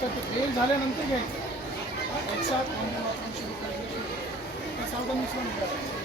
ते फेल झाल्यानंतर घ्यायचं. एक साथ वंदे मातरम सुरू करायचं, सावधान मिश्रण करायचं.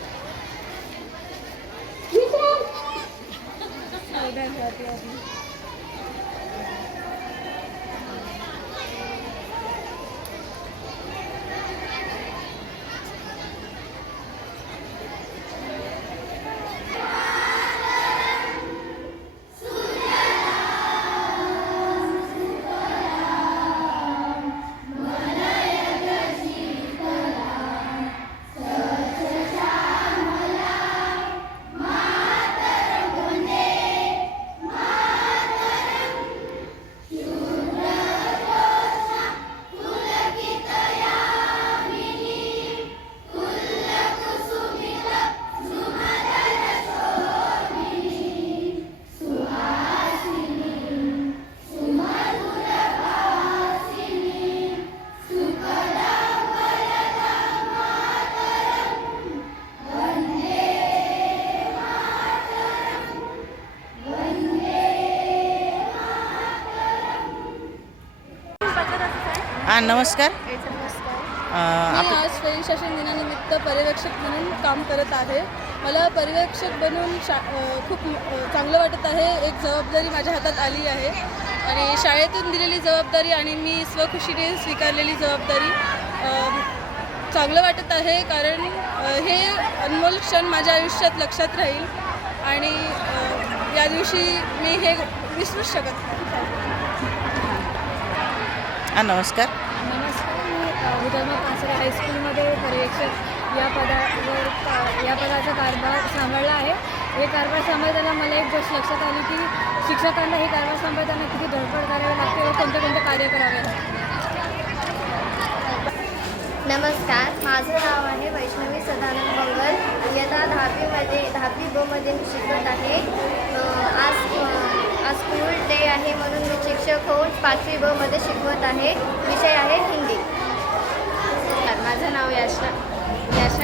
नमस्कार. मी आज स्वयं शासन दिनानिमित्त पर्यवेक्षक म्हणून काम करत आहे. मला पर्यवेक्षक बनून खूप चांगलं वाटत आहे. एक जबाबदारी माझ्या हातात आली आहे आणि शाळेतून दिलेली जबाबदारी आणि मी स्वखुशीने स्वीकारलेली जबाबदारी चांगलं वाटत आहे. कारण हे अनमोल क्षण माझ्या आयुष्यात लक्षात राहील आणि या दिवशी मी हे विसरूच शकत नाही. नमस्कार. मी विदर्भ पाचरा हायस्कूलमध्ये पर्यवेक्षक या पदाचा कारभार सांभाळला आहे. हे कारभार सांभाळताना मला एक गोष्ट लक्षात आली की शिक्षकांना हे कारभार सांभाळताना किती धडपड करावी लागते व कोणते कोणते कार्य करावे लागते. नमस्कार, माझं नाव आहे वैष्णवी सदानंद मंगल. इयत्ता 10वी ब मध्ये मी शिकत आहे. आज स्कूल डे आहे म्हणून मी शिक्षक होऊन 5वी ब मध्ये शिकवत आहे. विषय आहे हिंदी. माझं नाव याशना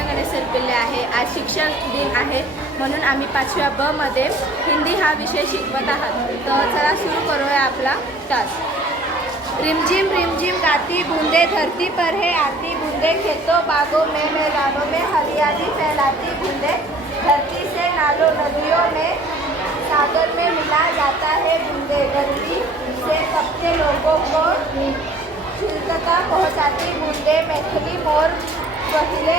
गणेश सरपिल्ले आहे. आज शिक्षक दिन आहे म्हणून आम्ही 5व्या ब मध्ये हिंदी हा विषय शिकवत आहात. तर चला सुरू करूया आपला तास. रिमझिम गाती बूंदे धरती पर है आती बूंदे खेतों बागों में मैदानों में हरियाली फैलाती बूंदे धरती से नालों नदियों में सागर में मिला जाता है बूंदे गर्मी से तपते लोगों को शीतलता पहुँचाती बूंदे मैथिली मोर पहले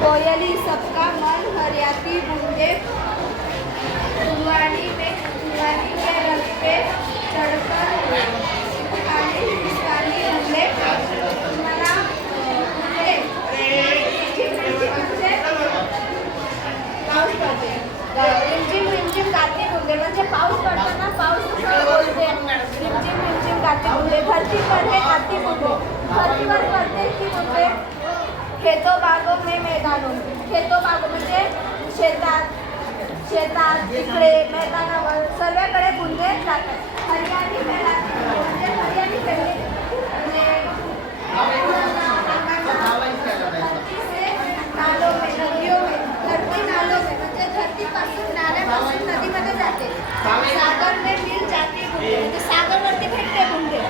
कोयली सबका मन हरियाती बूंदे फुलवानी के रंग पे चढ़कर रिमझिम गाती बूंदे म्हणजे पाऊस पडताना पाऊस बोलते. रिमझिम गाती बूंदे धरती पर है आती बूंदे धरतीवर पडते की बूंदे खेतो बागों में मैदानों खेतो बागों म्हणजे शेतात इकडे मैदानावर सर्वकडे बूंदे जातात. हरियाली फैलाती म्हणजे हरियाली फैलते नालों में नदियों में नालों में म्हणजे धरतीपासून नाल्यापासून नदीमध्ये जाते. सागर में मिल जाती बूंदे म्हणजे सागरवरती भेटते बूंदे.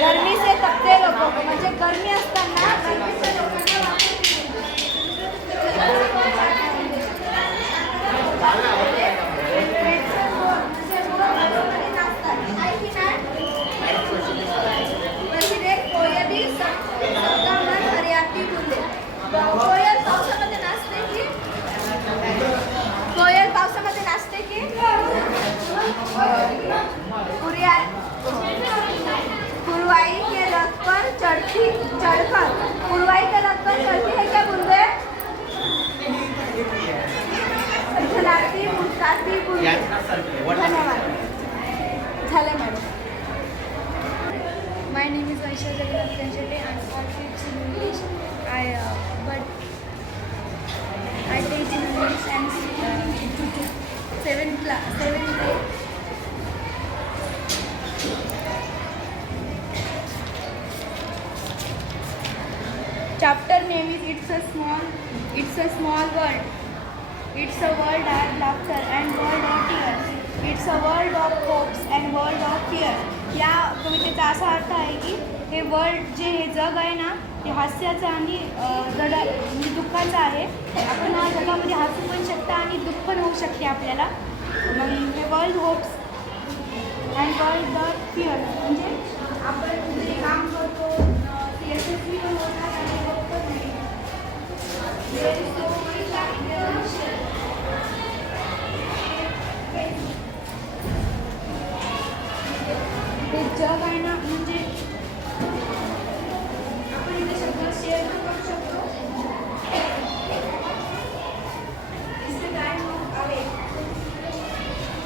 गर्मी से तपते लोगों म्हणजे गरमी असताना गरमीच्या लोकांना पावसामध्ये नाचते की पुरवाई के रथ पर चढ़कर पुरवाई के रथ पर चढ़ती है क्या बूंदे झलाती मुस्काती बूंदे. धन्यवाद. झाले madam. My name is Aisha Jagannath Kanchete and I teach in English. I teach in English and 7th grade. Chapter name is It's a Small World. It's a world of laughter and world of tears. It's a world of hopes and world of fear. या कवितेचा असा अर्थ आहे की हे world हे जग आहे ना ते हास्याचं आणि म्हणजे दुःखाचं आहे. आपण ह्या जगामध्ये हसू पण शकता आणि दुःख पण होऊ शकते आपल्याला. मग हे world hopes and world the fear म्हणजे आपण जे काम करतो ते यशस्वी पण होतात आणि होत पण नाही. हे जग आहे ना म्हणजे आपण इथे शब्द शेअर पण करू शकतो. It's the time of away.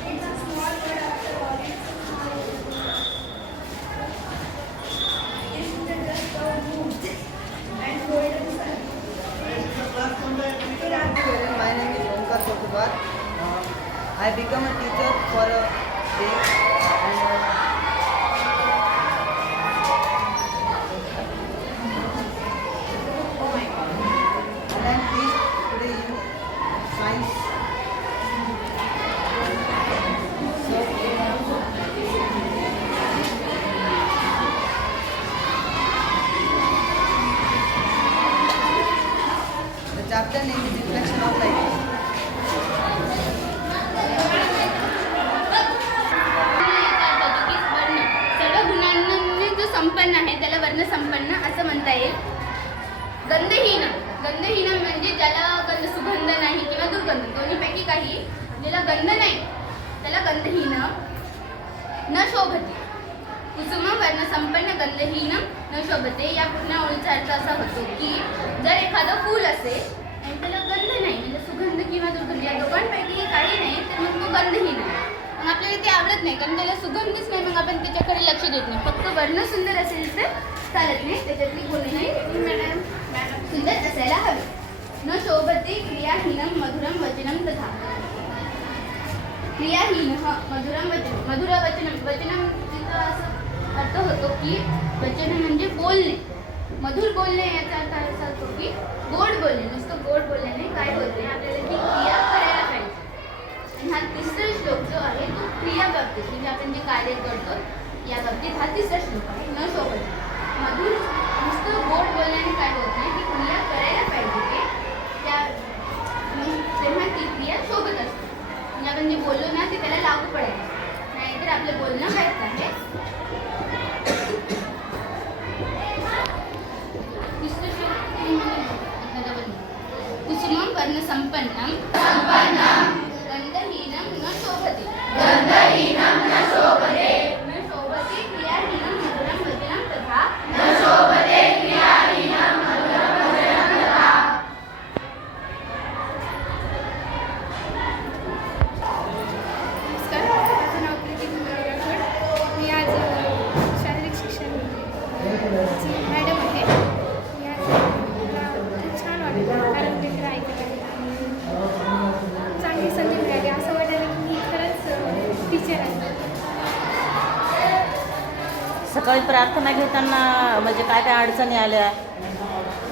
It's a small word after all. It's the just of mood and golden sun. My name is Omkar Kotubar. I become a teacher for a day and I am pleased today in science. The chapter name is Reflection of Light. सर्व गुणांनी जो संपन्न आहे त्याला वर्णसंपन्न असं म्हणता येईल. गंधहीन म्हणजे ज्याला सुगंध नाही किंवा दुर्गंध दोन्हीपैकी काही, ज्याला गंध नाही त्याला गंधहीन. न शोभते कुसुम वर्णसंपन्न गंधहीन न शोभते. या पूर्ण ओळीचा अर्थ असा होतो की जर एखादं फूल असेल आणि त्याला गंध नाही म्हणजे सुगंध किंवा दुर्गंध या दोघांपैकी काही नाही तर मग तो गंधहीन आहे. मग आपल्याला ते आवडत नाही कारण त्याला सुगंधच नाही, मग आपण त्याच्याकडे लक्ष देत नाही. फक्त वर्ण सुंदर असेल तर चालत नाही, त्याच्यातली गुणही सुंदर असायला हवी. न शोभते क्रियाहीनम मधुरम वचनम तथा. क्रियाहीन मधुरम वचन मधुर वचनम तिचा असा अर्थ होतो की वचन म्हणजे बोलणे, मधुर बोलणे. याचा अर्थ असा होतो की गोड बोलणे. नुसतं गोड बोलण्याने काय होते आपल्याला ती क्रिया करायला पाहिजे. आणि हा तिसरा श्लोक जो आहे तो क्रिया बाबतीत म्हणजे आपण जे कार्य करतो या बाबतीत हा तिसरा श्लोक आहे. न शोभते मधुर नुसतं गोड बोलण्याने काय होत नाही, ती क्रिया करायला पाहिजे त्या तेव्हा ती क्रिया शोभत असते. म्हणजे आपण जे बोललो ना ते त्याला लागू पडायला, नाहीतर आपलं बोलणं व्यर्थ आहे. तिसरं श्लोक कुसुमं वर्णसंपन्नं गन्धहीनं न शोभते. न शोभते क्रियाहीनं मधुरं वचनं तथा. नमस्कार, माझं नाव प्रीती राठोड. मी आज शारीरिक शिक्षण मॅडम आहे. मी आज मला खूप छान वाटलं कारण ते ऐकायला चांगली संधी मिळाली. असं वाटायला की मी खरंच टीचर आहे. सकाळी प्रार्थना घेताना म्हणजे काय काय अडचणी आल्या?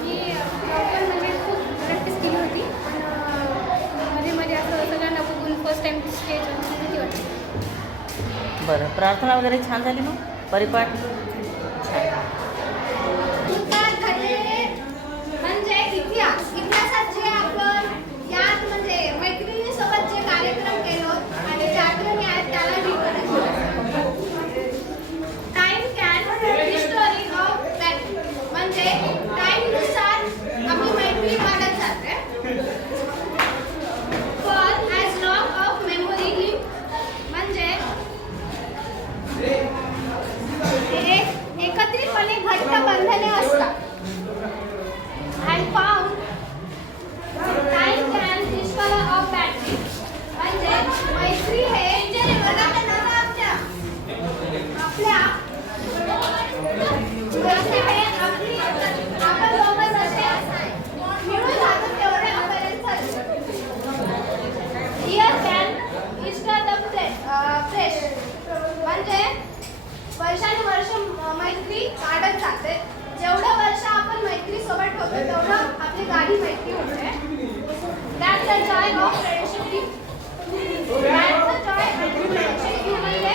मी प्रॉपर म्हणजे खूप प्रॅक्टिस केली होती पण मध्ये असं सगळ्यांना बघून फर्स्ट टाईम स्टेजवर भीती वाटते. बरं, प्रार्थना वगैरे छान झाली मग? परिपाठ म्हणजे इतिहासात जे आपण यात म्हणजे मैत्रिणीसोबत जे कार्यक्रम केलो आणि जे आठवणी आहेत त्याला टाइम कॅन हिस्टोरी ऑफ म्हणजे टाईमनुसार आपली मैत्री वाढत जाते. For as long of memory म्हणजे एकत्रितपणे घट्ट बंधने असतात. And found time can history of battery म्हणजे मैत्री हे आपल्या आपण दोघं जसे मिळून जातो तेवढ्यापर्यंत इयर कॅन हिस्टर द फ्रेश म्हणजे वर्षानुवर्ष मैत्री वाढत जाते. जेवढं वर्ष आपण मैत्री सोबत ठेवतो तेवढं आपली गाडी मैत्री होते. That's the Joy of friendship. That's the Joy of friendship म्हणजे